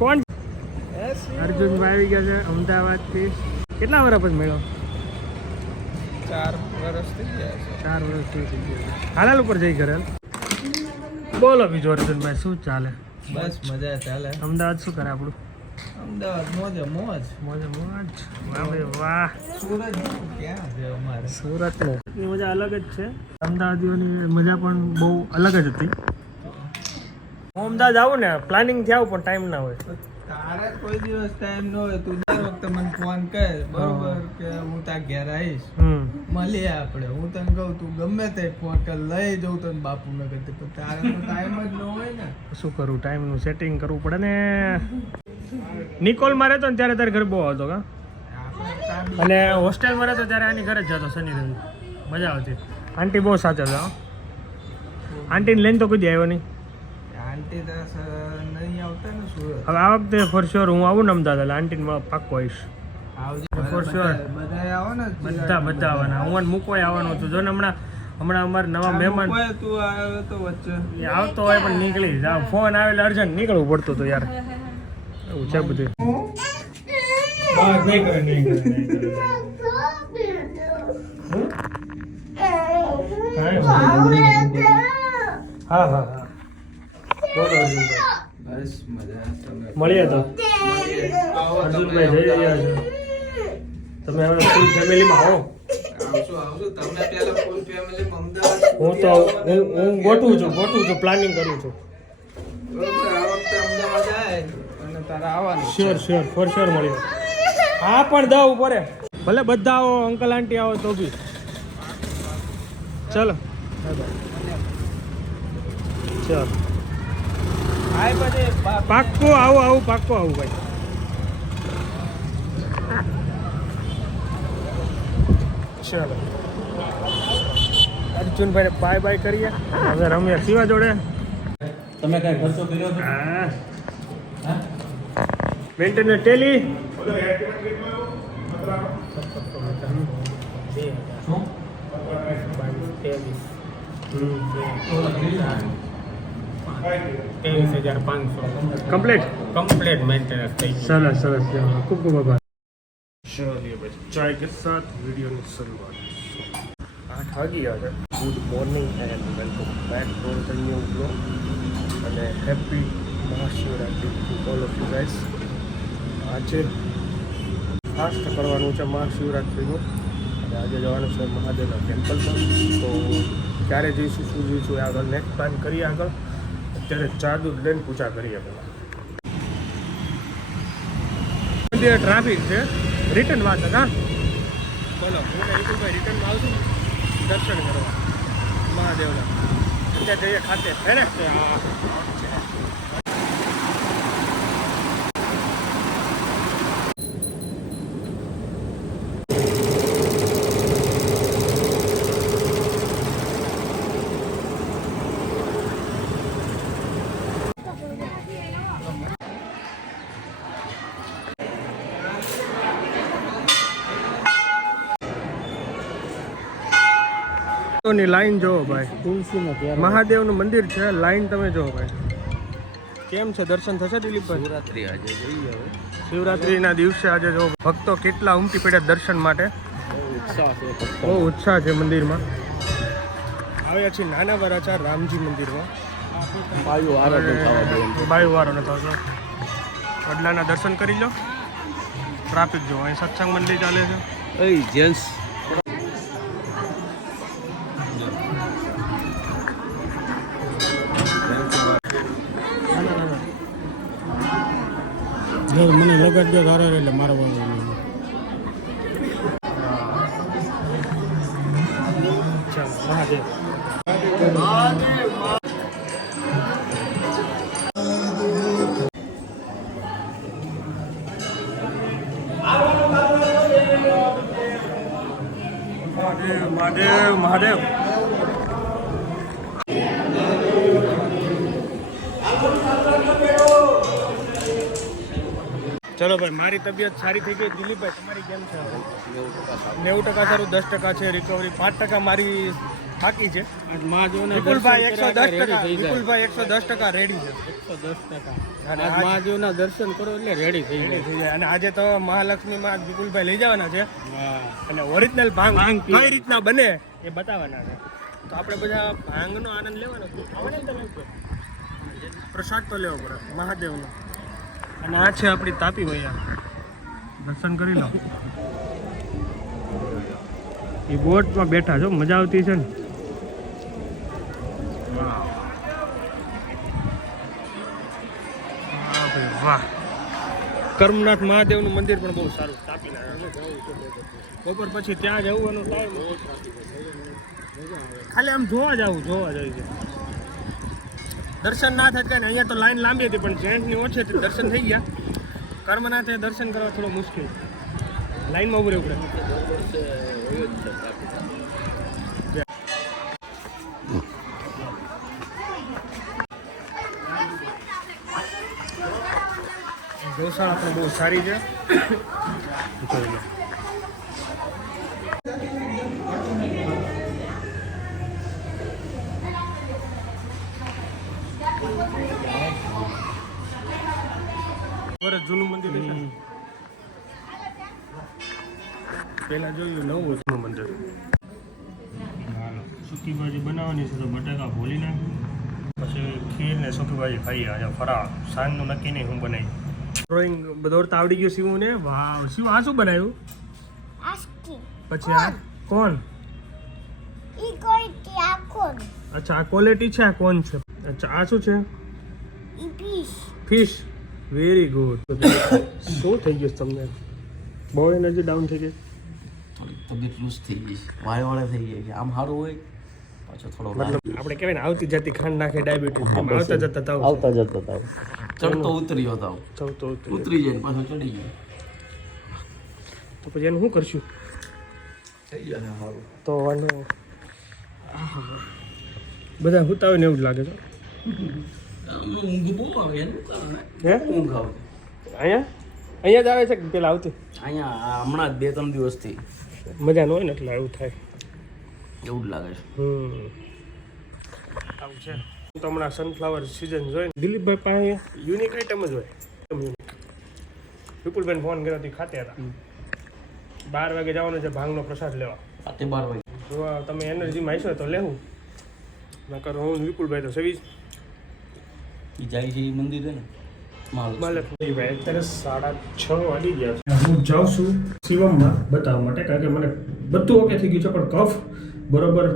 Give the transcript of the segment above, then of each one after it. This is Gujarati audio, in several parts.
કોણ? અર્જુનભાઈ આવી ગયા છે અમદાવાદથી. કેટલા વર્ષ પછી મળ્યો? 4 વર્ષ થઈ ગયા છે. 4 વર્ષ થઈ ગયા. હાલાલ ઉપર જઈ ઘરે. બોલો બીજું અર્જુનભાઈ, શું ચાલે? બસ મજા ચાલે. અમદાવાદ શું કરે આપણું? અમદાવાદ મોજે મોજ. મોજે મોજ. વાહ ભાઈ વાહ. સુરત ક્યાં છે અમારે? સુરતની મજા અલગ જ છે. અમદાવાદીઓની મજા પણ બહુ અલગ જ હતી. હું અમદાવાદ આવું ને પ્લાનિંગ થી આવું પણ ટાઈમ ના હોય. તારે કોઈ દિવસ ટાઈમ ન હોય, તું દર વખતે મને ફોન કર બરોબર કે હું તાર ઘેર આવીશ, મળીએ આપણે. હું તને કહું તું ગમે તે ફોન કર લઈ જવું તને બાપુનગર, પણ તારે તો ટાઈમ જ ન હોય ને. શું કરું, ટાઈમનું સેટિંગ કરવું પડે ને. નિકોલમાં રહેતો ને ત્યારે તારે ઘરે બહુ આવતો કા, અને હોસ્ટેલમાં રહેતો ત્યારે આની ઘરે જ જતો શનિ રવિ. મજા આવતી. આંટી બહુ સાચા હતા. આંટીને લઈને તો કોઈ દી આવ્યો નહીં. આંટી તો નહીં આવતા ને સુરત. હવે આ વખતે ફોર શ્યોર હું આવું ને અમદાવાદ એટલે આંટીને પાક્કો આવીશ. આવજે ફોર શ્યોર. બધા આવો ને, બધા આવવાના. હું મૂકવા આવવાનો છું. જો ને હમણાં અમારા નવા મહેમાન તું આવ્યો તો વચ્ચે આવતો હોય પણ નીકળી જાવ. ફોન આવેલા અર્જન્ટ નીકળવું પડતું હતું યાર. એવું છે બધું. હા હા હા બસ મજા. મળીએ તો. અર્જુનભાઈ જઈ રહ્યા છે. તમે હવે ફૂલ ફેમિલીમાં આવો. આવશું. તમે પહેલા ફૂલ ફેમિલી અમદાવાદ. હું ગોઠવું છું પ્લાનિંગ કરું છું. બરોબર, આ વખતે અમદાવાદ આવે અને તારે આવવાનું. શ્યોર ફોર શ્યોર મળીએ. હા પણ દઉં પડે. ભલે બધા આવો, અંકલ આંટી આવો તો બી ચલો. ચલો હાય પછી પાક્કો આવું ભાઈ. ચલો અર્જુનભાઈ બાય બાય કરીએ. હવે રમ્યા શિવા જોડે. તમે કઈ ખર્ચો કર્યો છે? હા મેન્ટેનર ટેલી કમ્પ્લીટ મેન્ટેનન્સ થઈ ગયું. સરસ ખૂબ આભાર. ચलिए भाई, चाय के साथ वीडियो ની શરૂઆત. 8 વાગી ગયા છે. Good morning and welcome back to the new blog અને happy Mahashivratri to all of you guys. આજે ફાસ્ટ કરવાનું છે મહાશિવરાત્રિનું, અને આજે જવાનું છે મહાદેવના ટેમ્પલમાં. તો ક્યારે જઈશું, શું જઈશું એ આગળ નેક્સ્ટ પ્લાન કરીએ. આગળ અત્યારે ચાદુ લઈને પૂજા કરીએ પહેલાં. ટ્રાફિક છે. રિટર્ન વાત હા બોલો. હું ને વિપુલભાઈ રિટર્નમાં આવશું દર્શન કરવા મહાદેવના. અત્યારે જઈએ ખાતે છે ને. ની લાઈન જોવો ભાઈ. મહાદેવનું મંદિર છે, લાઈન તમે જોવો ભાઈ. કેમ છે, દર્શન થશે દિલીપભાઈ? શિવરાત્રીના દિવસે આજે જો ભક્તો કેટલા ઉમટી પડ્યા દર્શન માટે. બહુ ઉત્સાહ છે મંદિરમાં. આવ્યા છીએ નાના વરાછા રામજી મંદિરમાં. બાયુ વારો નતો આવતો. વડલાના દર્શન કરી લો. ટ્રાફિક જો અહીં સત્સંગ મંદિર ચાલે છે. જેન્ટ્સ મને લગાડ દે ઘરે એટલે મારો વાંધો નહીં. મહાદેવ મહાદેવ મહાદેવ. ચલો ભાઈ, મારી તબિયત સારી થઈ ગઈ. દિલીપભાઈ તમારી કેમ છે? 90% સારું, 10% છે રિકવરી, 5% મારી બાકી છે. વિપુલભાઈ 110%, વિપુલભાઈ 110% રેડી છે. 110%. અને મહાદેવના દર્શન કરો એટલે રેડી થઈ જાય. અને આજે તો મહાલક્ષ્મીમાં વિપુલભાઈ લઈ જવાના છે અને ઓરિજિનલ ભાંગ કઈ રીતના બને એ બતાવવાના છે. તો આપણે બધા ભાંગનો આનંદ લેવાનો પ્રસાદ તો લેવો પડે મહાદેવનો. અને આ છે આપણી તાપી ભૈયા, દર્શન કરી લો. એ બોટમાં બેઠા છો, મજા આવતી છે ને. વાહ, કર્મનાથ મહાદેવનું મંદિર પણ બહુ સારું. તાપીના બપોર પછી ત્યાં જવાનું ટાઈમ, ખાલી આમ જોવા જવું છે. દર્શન ના થતા ને, અહીંયા તો લાઈન લાંબી હતી પણ જેન્ટની ઓછી હતી, દર્શન થઈ ગયા. કર્મનાથે દર્શન કરવા થોડો મુશ્કેલ, લાઈનમાં ઉભું રહેવું પડે. ગૌશાળા પણ બહુ સારી છે. વર્ષ જૂનું મંદિર છે. પેલા જોયું નવું હતું મંદિર. સૂકી ભાજી બનાવવાની છે તો બટાકા ભોલી નાખું, પછી ખીર ને સૂકી ભાજી ખાઈએ. આજે ફરાળ સાંજનું નક્કી નહીં હું બનાવી. ડ્રોઈંગ દોરતા આવડી ગયું શિવું ને. વાવ શિવ, આ શું બનાવ્યું? પછી આ કોણ? અચ્છા, આ ક્વોલિટી છે. આ કોણ છે? અચ્છા, આ શું છે? ફિશ. Very good. શું થઈ ગયું તમને? બહુ એનર્જી ડાઉન થઈ ગઈ? તબિયત લૂઝ થઈ ગઈ, વાળે થઈ ગઈ. આમ સારું હોય પાછો થોડો મતલબ આપણે કહેવાય ને આવતી જતી ખાંડ નાખે ડાયાબિટીસ, આવતા જતા તાવ, ચડતો ઉતર્યો તાવ, ચડતો ઉતરી જાય પાછો ચડી ગયો. તો પછી એનું શું કરશું? થઈ જાય સારું તો વાંધો. બધા હુતા હોય ને એવું જ લાગે છે. ઊંઘ બહુ આવે એનું કારણે. હે, ઊંઘ આવે અહીંયા જ આવે છે કે પેલા આવતી? અહીંયા હમણાં જ 2-3 દિવસથી મજા ન હોય ને એટલે એવું થાય, એવું જ લાગે છે. આવું છે તો હમણાં સનફ્લાવર સિઝન જોઈને દિલીપભાઈ પાસે યુનિક આઈટમ જ હોય. વિપુલભાઈને ફોન કર્યો હતી, ખાતે હતા. 12 વાગે જવાનું છે ભાંગનો પ્રસાદ લેવા. રાતે 12 વાગે જો તમે એનર્જીમાં આવીશો તો લેવું, નકર હું વિપુલભાઈ તો સવી એ જાય છે એ મંદિર છે ને મહાલક્ષ્મીભાઈ. અત્યારે 6:30 વાગી ગયા છે. હું જાઉં છું શિવમમાં બતાવવા માટે, કારણ કે મને બધું ઓકે થઈ ગયું છે પણ કફ બરોબર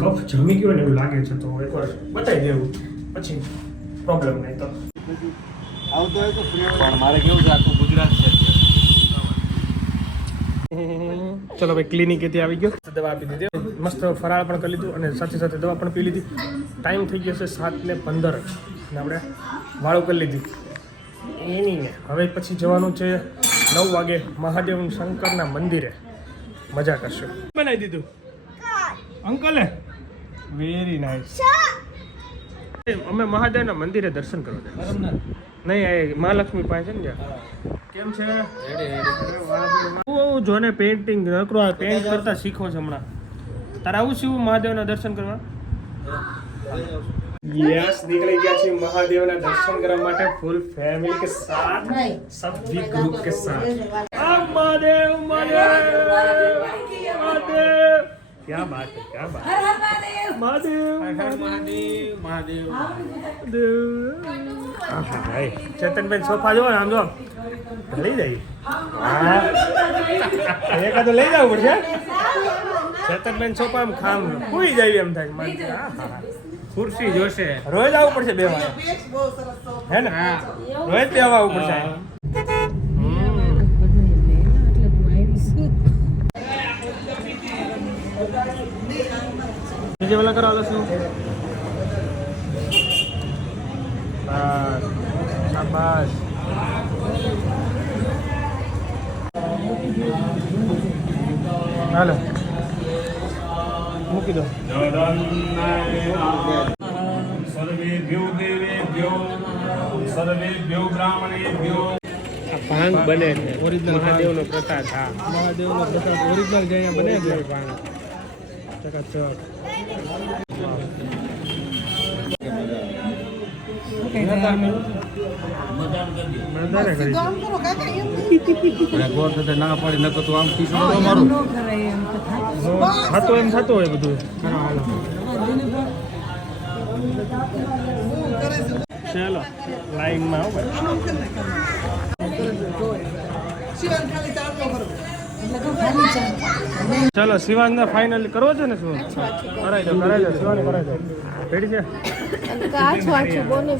કફ જમી ગયો ને એવું લાગે છે. તો એકવાર બતાવી દેવું પછી પ્રોબ્લેમ નહીં તો આવતો હોય તો પણ મારે કેવું છે આખું ગુજરાત છે. ચલો ભાઈ, ક્લિનિકેથી આવી ગયો, દવા આપી દીધી, મસ્ત ફરાળ પણ કરી લીધું અને સાથે સાથે દવા પણ પી લીધી. ટાઈમ થઈ ગયો છે 7:15 અને આપણે વાળું કરી લીધી એની ને. હવે પછી જવાનું છે 9 વાગે મહાદેવ શંકરના મંદિરે, મજા કરશું. બનાવી દીધું અંકલે, વેરી નાઇસ. અમે મહાદેવના મંદિરે દર્શન કરવા જાય. નહીં, આ મહાલક્ષ્મી પાસે છે ને જ્યાં. કેમ છે? જોને પેઇન્ટિંગ નકરો આ પેઇન્ટ કરતા શીખો છે હમણાં. તારે આવું શું મહાદેવના દર્શન કરવા? યસ, નીકળી ગયા છે મહાદેવના દર્શન કરવા માટે ફૂલ ફેમિલી के साथ, सभी ग्रुप के साथ. મહાદેવ મહાદેવ મહાદેવ, क्या बात है, क्या बात है. મહાદેવ મહાદેવ ભાઈ. ચેતનભાઈ સોફા જો આમ જો લઈ જાય. એકાદો લઈ જવું પડશે. ચેતનભાઈ સોફા આમ ખામ પૂરી જાય એમ થાય. ખુરશી જોશે, રોજ આવવું પડશે બેવા, હે ને? રોજ બેવા આવવું પડશે. બીજે વાલા કરાવો શું? શાબાશ. હાલો મૂકી દો. સર્વેભ્યો દેવેભ્યો સર્વેભ્યો બ્રાહ્મણેભ્યો. ભાંગ બને છે Original મહાદેવનો પ્રસાદ હા મહાદેવનો પ્રસાદ ઓરિજિનલ જે અહીંયા બને છે ભાંગ ચકાચક બધાને કરી ના પાડી નકર તો આમ પીછું મારું થતો એમ થતો હોય બધું ચાલો લાઈનમાં આવો ચાલો શિવાનને ફાઇનલ કરવો છે ને શું કરાવી દો શિવાને કરાવી દો રેડી છે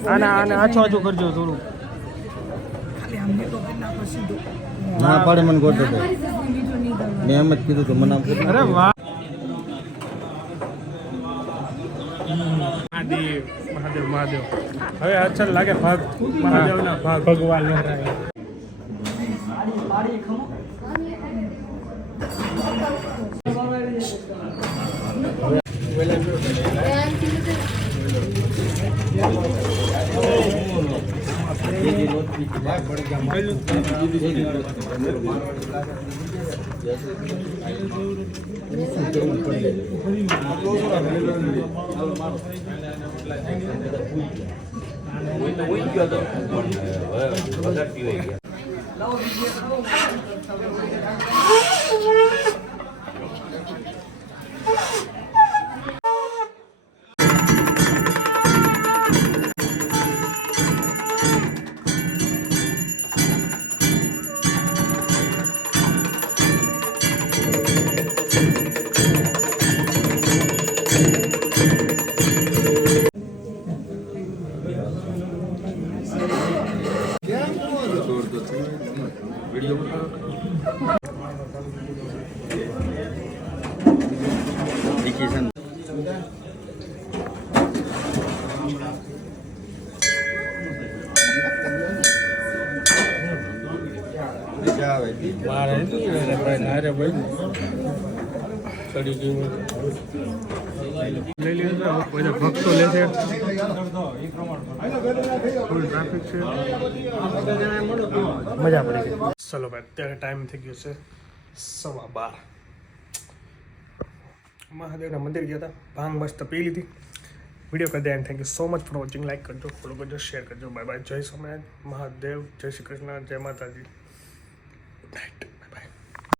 આને આછું આછું કરજો થોડું ના પાડે મને ગોતો મેં એમ જ કીધું તો મને આમ અરે વાહ મહાદેવ મહાદેવ હવે અચ્છા લાગે ભાગ મહાદેવના ભાગ ભગવાન ચડી ગયું લઈ લીધું બધા ભક્તો લે છે ફૂલ ટ્રાફિક છે મજા પડી ગઈ ચલો ભાઈ અત્યારે ટાઈમ થઈ ગયો છે 12:15 મહાદેવના મંદિર ગયા હતા ભાંગ મસ્ત પી લીધી વિડીયો કરી દે and thank you so much for watching like કરજો ફોલો કરજો શેર કરજો બાય બાય જય સોમનાથ મહાદેવ જય શ્રી કૃષ્ણ જય માતાજી ગુડ નાઇટ